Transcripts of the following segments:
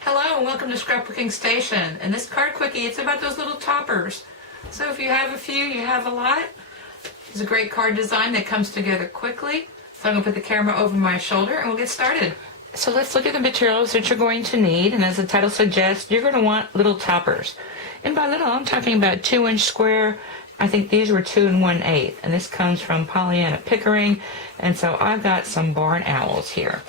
Hello and welcome to Scrapbooking Station. And this card quickie, it's about those little toppers. So if you have a few, you have a lot. It's a great card design that comes together quickly. So I'm going to put the camera over my shoulder and we'll get started. So let's look at the materials that you're going to need. And as the title suggests, you're going to want little toppers. And by little, I'm talking about 2-inch square. I think these were 2 1/8. And this comes from Pollyanna Pickering. And so I've got some barn owls here.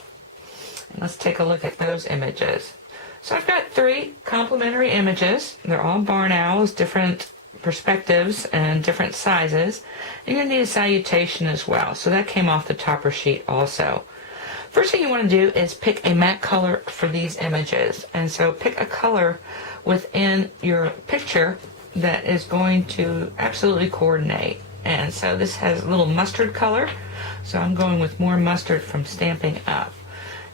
And let's take a look at those images. So I've got 3 complementary images. They're all barn owls, different perspectives and different sizes. You're going to need a salutation as well. So that came off the topper sheet also. First thing you want to do is pick a matte color for these images. And so pick a color within your picture that is going to absolutely coordinate. And so this has a little mustard color. So I'm going with more mustard from Stampin' Up.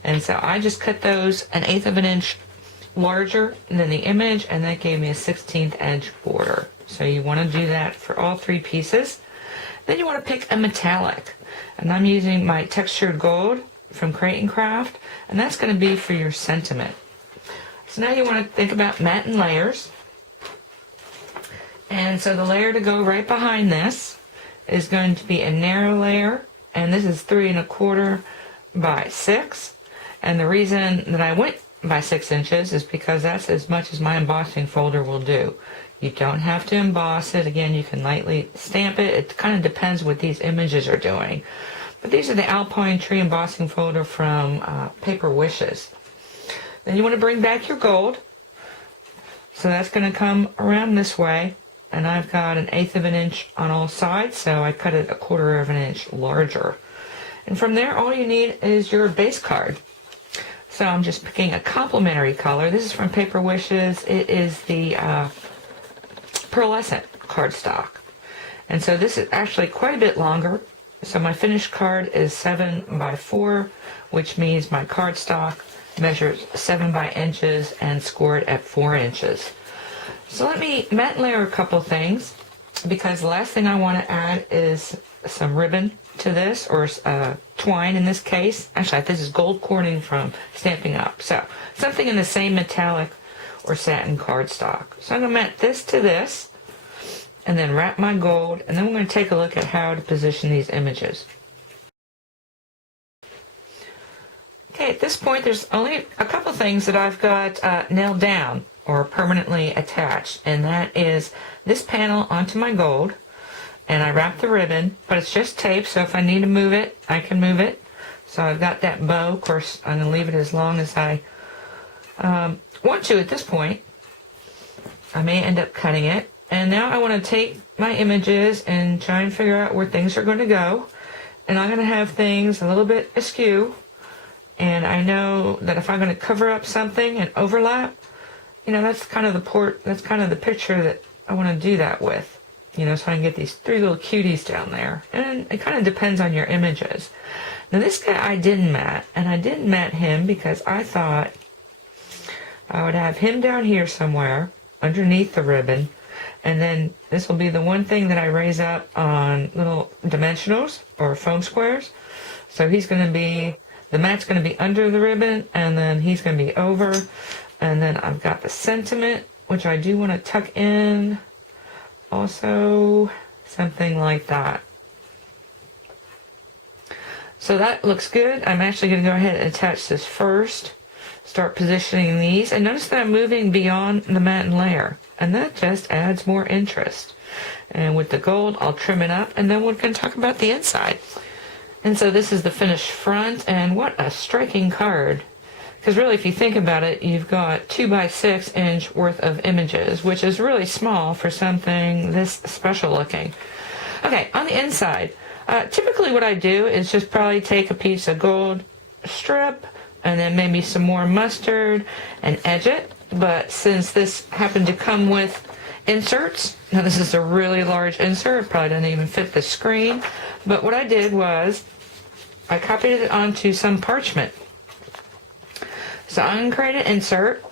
And so I just cut those 1/8 of an inch larger than the image, and that gave me a 16th edge border. So you want to do that for all 3 pieces. Then you want to pick a metallic, and I'm using my textured gold from Crate and Craft, and that's going to be for your sentiment. So now you want to think about matte and layers. And so the layer to go right behind this is going to be a narrow layer, and this is 3 1/4 by 6. And the reason that I went by 6 inches is because that's as much as my embossing folder will do. You don't have to emboss it. Again, you can lightly stamp it. It kind of depends what these images are doing. But these are the Alpine Tree embossing folder from Paper Wishes. Then you want to bring back your gold. So that's going to come around this way. And I've got 1/8 of an inch on all sides, so I cut it 1/4 of an inch larger. And from there, all you need is your base card. So I'm just picking a complementary color. This is from Paper Wishes. It is the pearlescent cardstock. And so this is actually quite a bit longer. So my finished card is 7 by 4, which means my cardstock measures 7 by inches and scored at 4 inches. So let me matte layer a couple things, because the last thing I want to add is some ribbon to this, or twine in this case. Actually, this is gold cording from Stampin' Up. So something in the same metallic or satin cardstock. So I'm going to matte this to this, and then wrap my gold, and then we're going to take a look at how to position these images. Okay, at this point, there's only a couple things that I've got nailed down or permanently attached, and that is this panel onto my gold. And I wrap the ribbon, but it's just tape, so if I need to move it, I can move it. So I've got that bow. Of course, I'm going to leave it as long as I want to at this point. I may end up cutting it. And now I want to take my images and try and figure out where things are going to go. And I'm going to have things a little bit askew. And I know that if I'm going to cover up something and overlap, that's kind of the picture that I want to do that with. So I can get these 3 little cuties down there. And it kind of depends on your images. Now this guy I didn't matte, and I didn't matte him because I thought I would have him down here somewhere underneath the ribbon, and then this will be the one thing that I raise up on little dimensionals or foam squares. So the matte's going to be under the ribbon, and then he's going to be over. And then I've got the sentiment, which I do want to tuck in. Also, something like that. So that looks good. I'm actually going to go ahead and attach this first. Start positioning these. And notice that I'm moving beyond the matte layer. And that just adds more interest. And with the gold, I'll trim it up. And then we can talk about the inside. And so this is the finished front. And what a striking card. Because really, if you think about it, you've got 2 by 6 inch worth of images, which is really small for something this special looking. Okay, on the inside, typically what I do is just probably take a piece of gold strip and then maybe some more mustard and edge it. But since this happened to come with inserts, now this is a really large insert, it probably doesn't even fit the screen. But what I did was I copied it onto some parchment. So I'm going to create an insert.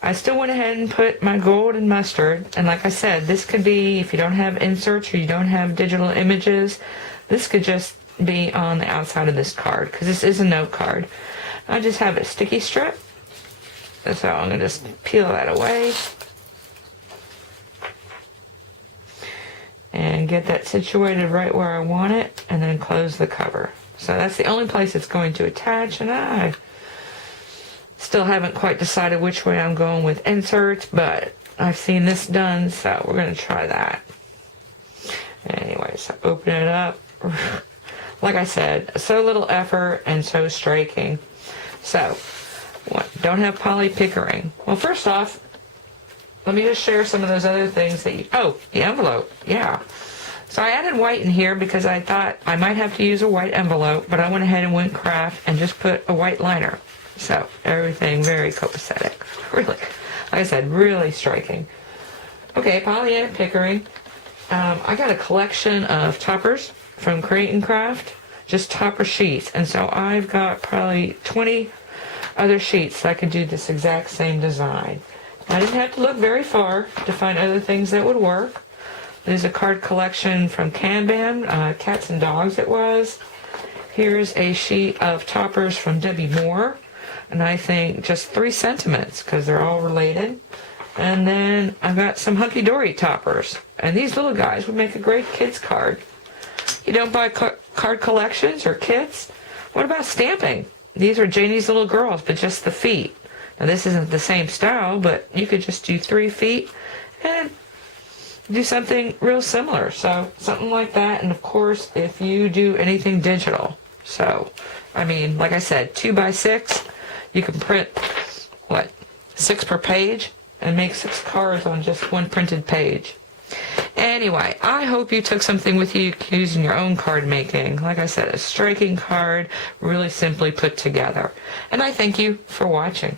I still went ahead and put my gold and mustard. And like I said, this could be, if you don't have inserts or you don't have digital images, this could just be on the outside of this card, because this is a note card. I just have a sticky strip, So I'm going to just peel that away and get that situated right where I want it, and then close the cover. So that's the only place it's going to attach, and I still haven't quite decided which way I'm going with inserts, but I've seen this done, so we're going to try that. Anyway, so open it up. Like I said, so little effort and so striking. So, don't have poly Pickering. Well, first off, let me just share some of those other things that you... Oh, the envelope. Yeah. So I added white in here because I thought I might have to use a white envelope, but I went ahead and went craft and just put a white liner. So everything very copacetic. Really, like I said, really striking. Okay, Pollyanna Pickering. I got a collection of toppers from Create and Craft, just topper sheets. And so I've got probably 20 other sheets so I could do this exact same design. I didn't have to look very far to find other things that would work. There's a card collection from Kanban, Cats and Dogs it was. Here's a sheet of toppers from Debbie Moore, and I think just 3 sentiments because they're all related. And then I've got some hunky-dory toppers, and these little guys would make a great kids card. You don't buy card collections or kits? What about stamping? These are Janie's Little Girls, but just the feet. Now this isn't the same style, but you could just do 3 feet and do something real similar. So something like that. And of course, if you do anything digital. So, I mean, like I said, 2x6, you can print, 6 per page and make 6 cards on just one printed page. Anyway, I hope you took something with you using your own card making. Like I said, a striking card, really simply put together. And I thank you for watching.